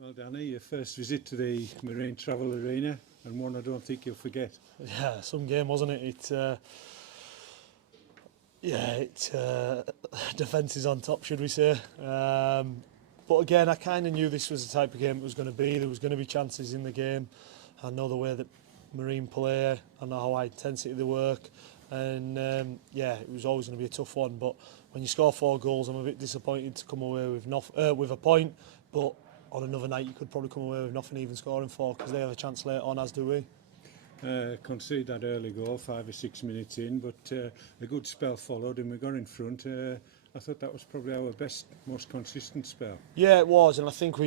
Well, Danny, your first visit to the Marine Travel Arena, and one I don't think you'll forget. Yeah, some game, wasn't it? Defence is on top, should we say? But again, I kind of knew this was the type of game it was going to be. There was going to be chances in the game. I know the way that Marine play. I know how high intensity they work, and it was always going to be a tough one. But when you score 4 goals, I'm a bit disappointed to come away with a point. But on another night, you could probably come away with nothing, even scoring 4, because they have a chance later on, as do we. Concede that early goal 5 or 6 minutes in, but a good spell followed and we got in front. I thought that was probably our best, most consistent spell. Yeah, it was, and I think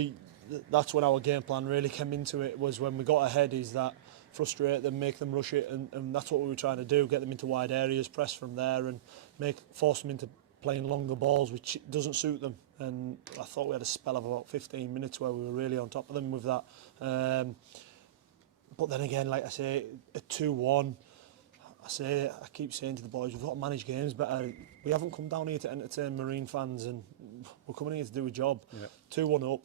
that's when our game plan really came into it, was when we got ahead, is that frustrate them, make them rush it, and that's what we were trying to do, get them into wide areas, press from there and force them into playing longer balls, which doesn't suit them. And I thought we had a spell of about 15 minutes where we were really on top of them with that. But then again, like I say, at 2-1, I keep saying to the boys, we've got to manage games better. We haven't come down here to entertain Marine fans, and we're coming here to do a job. Yeah. 2-1 up.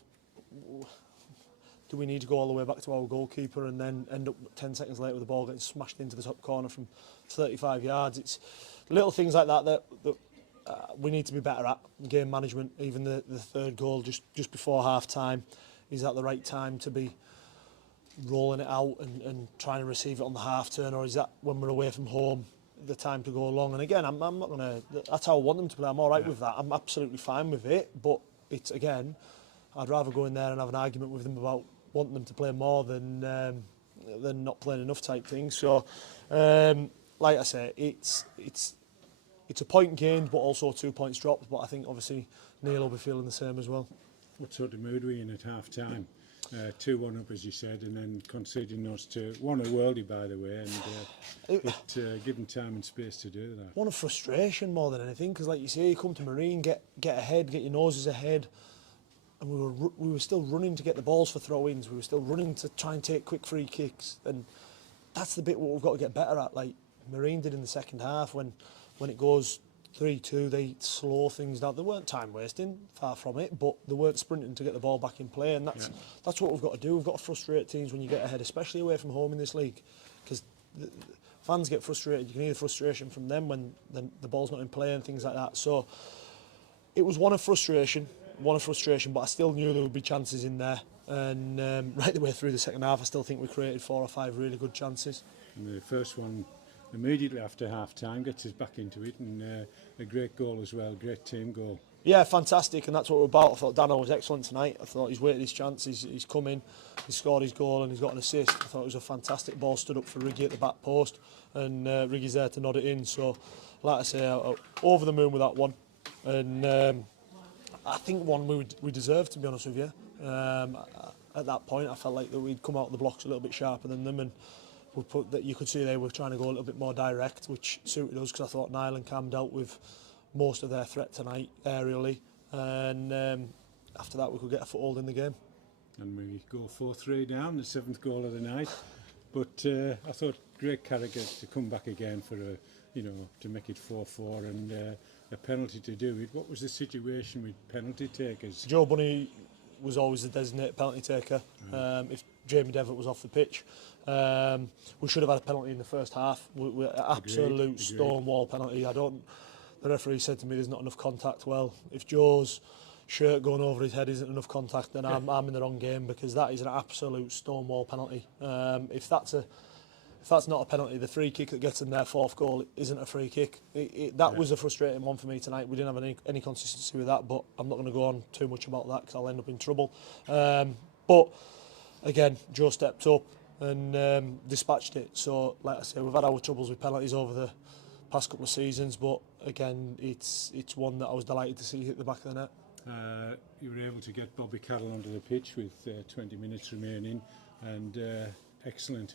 Do we need to go all the way back to our goalkeeper and then end up 10 seconds later with the ball getting smashed into the top corner from 35 yards? It's little things like that we need to be better at. Game management, even the third goal just before half time, is that the right time to be rolling it out and trying to receive it on the half turn, or is that when we're away from home the time to go along? And again, I'm not going to, that's how I want them to play. I'm all right with that. I'm absolutely fine with it, but it's, again, I'd rather go in there and have an argument with them about wanting them to play more than not playing enough type thing. So like I say, it's a point gained but also 2 points dropped, but I think obviously Neil will be feeling the same as well. What sort of mood were you in at half time? 2-1 up, as you said, and then conceding those 2. One a worldie, by the way, and given time and space to do that. One of frustration more than anything, because like you say, you come to Marine, get ahead, get your noses ahead, and we were still running to get the balls for throw-ins. We were still running to try and take quick free kicks, and that's the bit what we've got to get better at. Like Marine did in the second half, when it goes 3-2, they slow things down. They weren't time wasting, far from it, but they weren't sprinting to get the ball back in play, and that's what we've got to do. We've got to frustrate teams when you get ahead, especially away from home in this league, because fans get frustrated. You can hear the frustration from them when the ball's not in play and things like that. So it was one of frustration, but I still knew there would be chances in there, and right the way through the second half, I still think we created 4 or 5 really good chances. And the first one, immediately after half-time, gets us back into it, and a great goal as well, great team goal. Yeah, fantastic, and that's what we're about. I thought Dano was excellent tonight. I thought he's waited his chance, he's come in, he's scored his goal and he's got an assist. I thought it was a fantastic ball, stood up for Riggy at the back post, and Riggy's there to nod it in. So, like I say, over the moon with that one, and I think one we deserved, to be honest with you. At that point, I felt like that we'd come out of the blocks a little bit sharper than them, and you could see they were trying to go a little bit more direct, which suited us, because I thought Niall and Cam dealt with most of their threat tonight aerially, and after that we could get a foothold in the game. And we go 4-3 down, the 7th goal of the night. But I thought great character to come back again for to make it 4-4, and a penalty to do it. What was the situation with penalty takers? Joe Bunny was always the designated penalty taker. If Jamie Devitt was off the pitch, we should have had a penalty in the first half. We're absolute stonewall penalty. The referee said to me there's not enough contact. Well, if Joe's shirt going over his head isn't enough contact, then I'm in the wrong game, because that is an absolute stonewall penalty. If that's not a penalty, the free kick that gets in their 4th goal isn't a free kick. That was a frustrating one for me tonight. We didn't have any consistency with that, but I'm not going to go on too much about that because I'll end up in trouble. But again, Joe stepped up and dispatched it. So, like I say, we've had our troubles with penalties over the past couple of seasons, but again, it's one that I was delighted to see hit the back of the net. You were able to get Bobby Carroll onto the pitch with 20 minutes remaining, and excellent.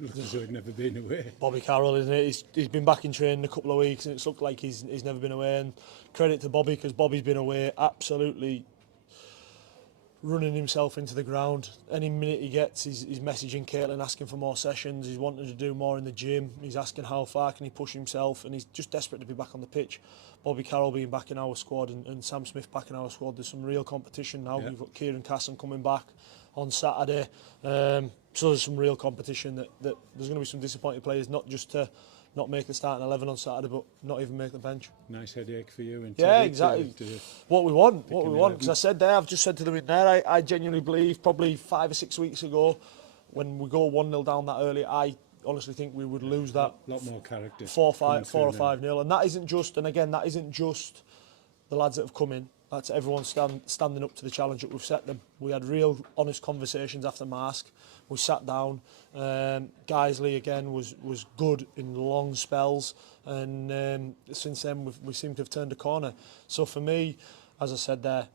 Looks as though he'd never been away. Bobby Carroll, isn't it? He's been back in training a couple of weeks, and it's looked like he's never been away. And credit to Bobby, because Bobby's been away absolutely running himself into the ground. Any minute he gets, he's messaging Caitlin asking for more sessions. He's wanting to do more in the gym. He's asking how far can he push himself, and he's just desperate to be back on the pitch. Bobby Carroll being back in our squad and Sam Smith back in our squad. There's some real competition now. Yeah. We've got Kieran Casson coming back on Saturday. So there's some real competition that there's going to be some disappointed players, not just to not make the starting 11 on Saturday, but not even make the bench. Nice headache for you. Yeah, exactly. What we want. Because I said there, I've just said to them in there, I genuinely believe probably 5 or 6 weeks ago, when we go 1-0 down that early, I honestly think we would lose that. A lot more character. 4 or 5-0. And that isn't just, and again, that isn't just the lads that have come in. That's everyone standing up to the challenge that we've set them. We had real honest conversations after Marsk. We sat down. Geisley again was good in long spells, and since then we seem to have turned a corner. So for me, as I said there,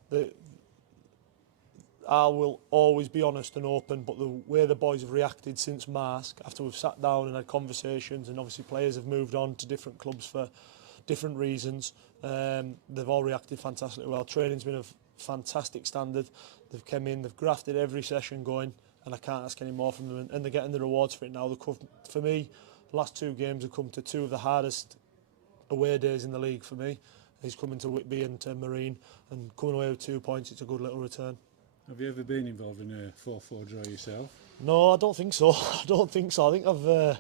I will always be honest and open, but the way the boys have reacted since Marsk, after we've sat down and had conversations, and obviously players have moved on to different clubs for different reasons, they've all reacted fantastically well. Training's been of fantastic standard. They've come in, they've grafted every session going, and I can't ask any more from them, and they're getting the rewards for it now. For me, the last 2 games have come to 2 of the hardest away days in the league for me. He's coming to Whitby and to Marine, and coming away with 2 points, it's a good little return. Have you ever been involved in a 4-4 draw yourself? No, I don't think so. I think I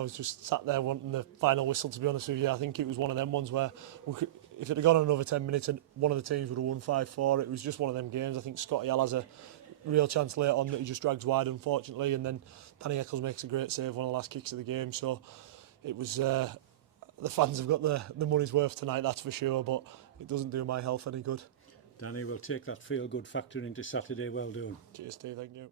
was just sat there wanting the final whistle, to be honest with you. I think it was one of them ones where if it had gone on another 10 minutes and one of the teams would have won 5-4, it was just one of them games. I think Scotty Al has a real chance later on that he just drags wide, unfortunately, and then Danny Eccles makes a great save, one of the last kicks of the game. So it was the fans have got the money's worth tonight, that's for sure, but it doesn't do my health any good. Danny, we'll take that feel-good factor into Saturday. Well done. Cheers, Steve, thank you.